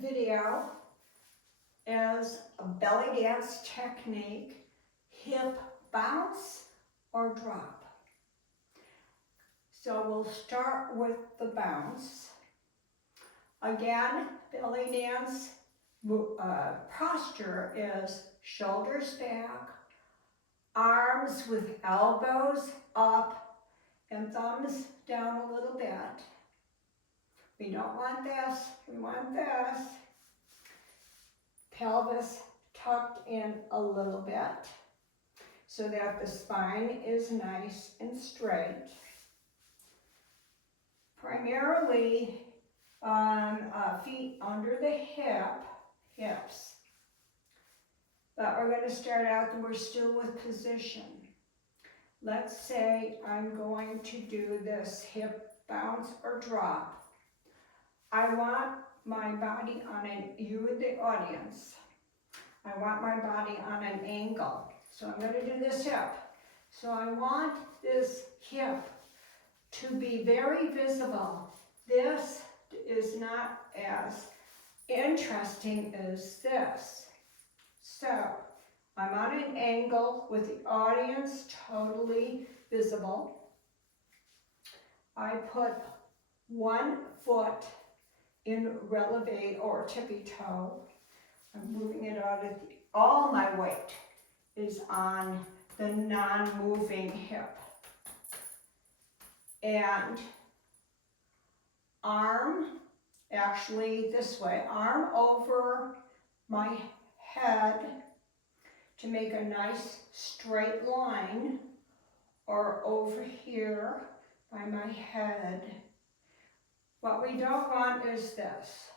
video is a belly dance technique, hip bounce or drop. So we'll start with the bounce. Again, belly dance posture is shoulders back, arms with elbows up and thumbs down a little bit. We don't want this, we want this. Pelvis tucked in a little bit so that the spine is nice and straight. Primarily on feet under the hips. But we're going to start out and we're still with position. Let's say I'm going to do this hip bounce or drop. I want my body on you the audience. I want my body on an angle. So I'm going to do this hip. So I want this hip to be very visible. This is not as interesting as this. So I'm on an angle with the audience totally visible. I put one foot in releve or tippy toe. I'm moving it out of all my weight is on the non-moving hip. And arm, actually this way, arm over my head to make a nice straight line, or over here by my head. What we don't want is this.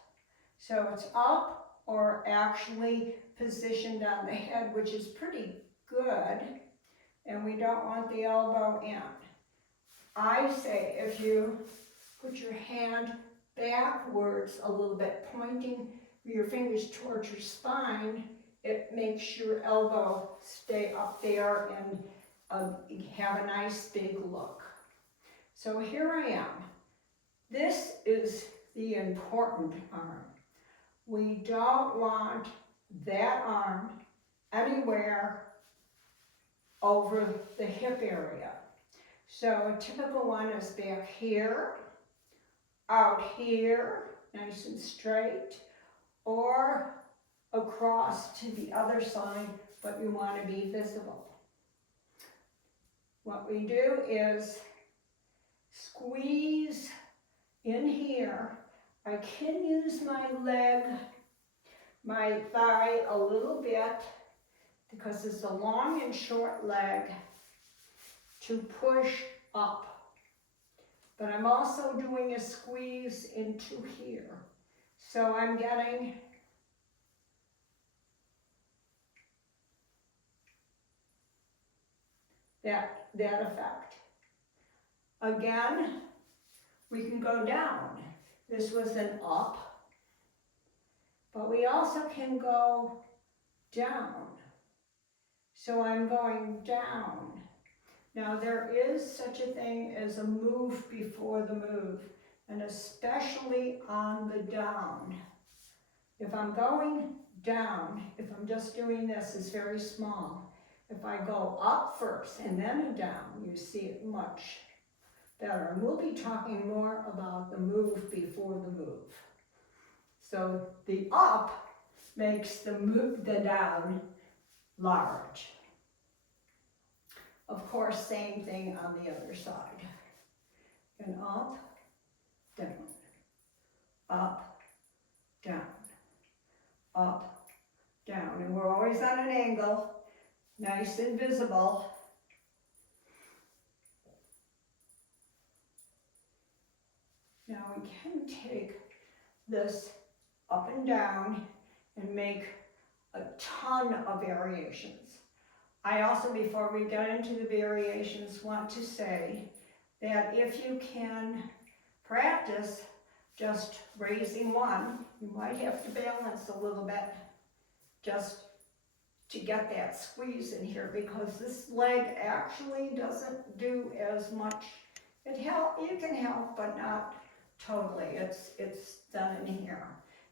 So it's up or actually positioned on the head, which is pretty good, and we don't want the elbow in. I say if you put your hand backwards a little bit, pointing your fingers towards your spine, it makes your elbow stay up there and have a nice big look. So here I am. This is the important arm. We don't want that arm anywhere over the hip area. So a typical one is back here, out here, nice and straight, or across to the other side, but you want to be visible. What we do is squeeze in here. I can use my leg, my thigh a little bit, because it's a long and short leg, to push up. But I'm also doing a squeeze into here. So I'm getting that effect. Again, we can go down. This was an up, but we also can go down. So I'm going down. Now there is such a thing as a move before the move, and especially on the down. If I'm going down, if I'm just doing this, it's very small. If I go up first and then down, you see it much better. And we'll be talking more about the move before the move. So the up makes the down large. Of course, same thing on the other side. And up, down, up, down, up, down. And we're always on an angle, nice and visible. Now we can take this up and down and make a ton of variations. I also, before we get into the variations, want to say that if you can practice just raising one, you might have to balance a little bit just to get that squeeze in here, because this leg actually doesn't do as much. It can help, but not totally. It's done in here.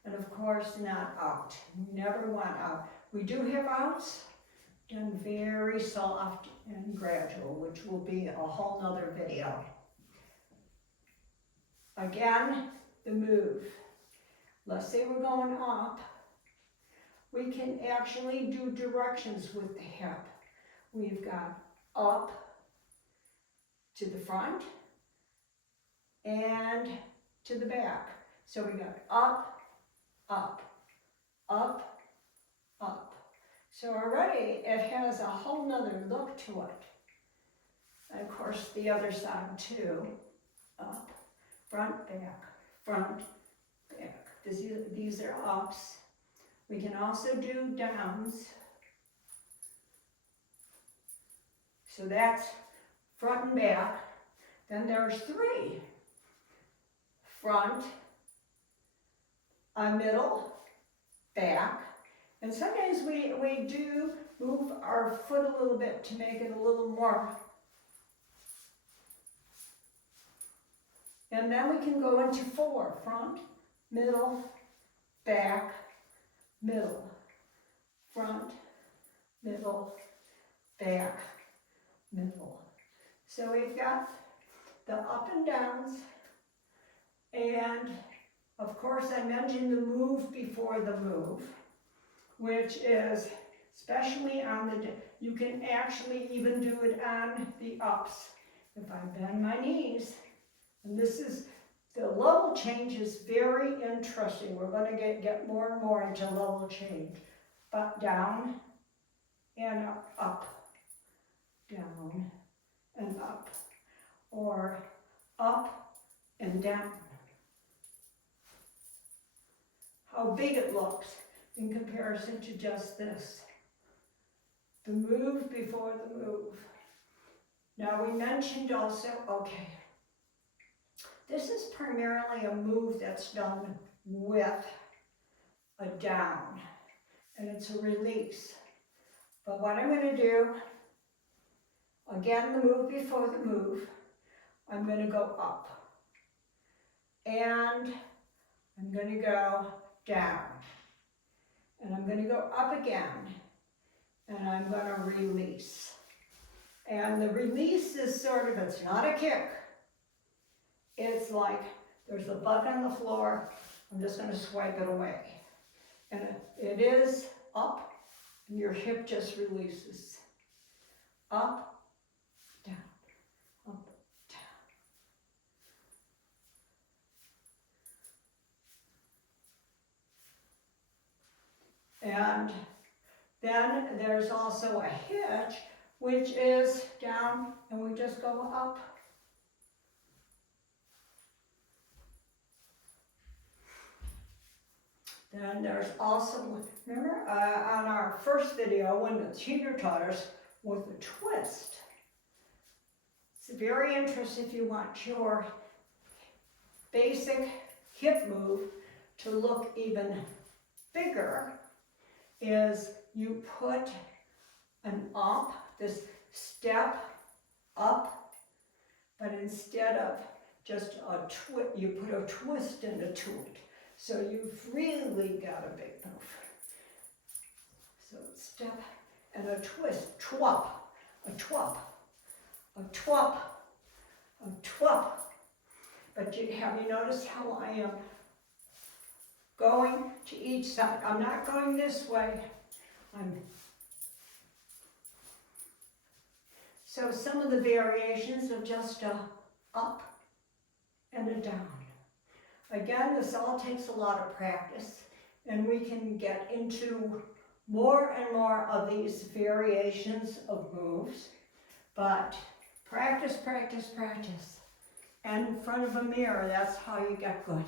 and of course not out. We never want out. We do have outs, done very soft and gradual, which will be a whole nother video. Again, the move. Let's say we're going up. We can actually do directions with the hip. We've got up to the front and to the back. So we got up, up, up, up. So already it has a whole nother look to it. And of course the other side too. Up, front, back, front, back. These are ups. We can also do downs. So that's front and back. Then there's three. Front, a middle, back. And sometimes we do move our foot a little bit to make it a little more. And then we can go into four. Front, middle, back, middle, front, middle, back, middle. So we've got the up and downs, and of course I mentioned the move before the move, which is especially on the, you can actually even do it on the ups. If I bend my knees, and this is, the level change is very interesting. We're going to get more and more into level change. But down and up, down and up, or up and down. How big it looks in comparison to just this. The move before the move. Now we mentioned also, okay, this is primarily a move that's done with a down, and it's a release. But what I'm going to do, again, the move before the move, I'm going to go up. And I'm going to go down. And I'm going to go up again. And I'm going to release. And the release is sort of, it's not a kick. It's like there's a bug on the floor. I'm just going to swipe it away. And it is up, and your hip just releases. Up, down, up, down. And then there's also a hitch, which is down, and we just go up. Then there's also, remember on our first video when the teacher taught us with a twist. It's very interesting if you want your basic hip move to look even bigger, is you put an up, this step up, but instead of just a twist, you put a twist into it. So you've really got a big move. So step and a twist, twop, a twop, a twop, a twop. But have you noticed how I am going to each side? I'm not going this way. So some of the variations of just a up and a down. Again, this all takes a lot of practice, and we can get into more and more of these variations of moves, but practice, practice, practice. And in front of a mirror, that's how you get good.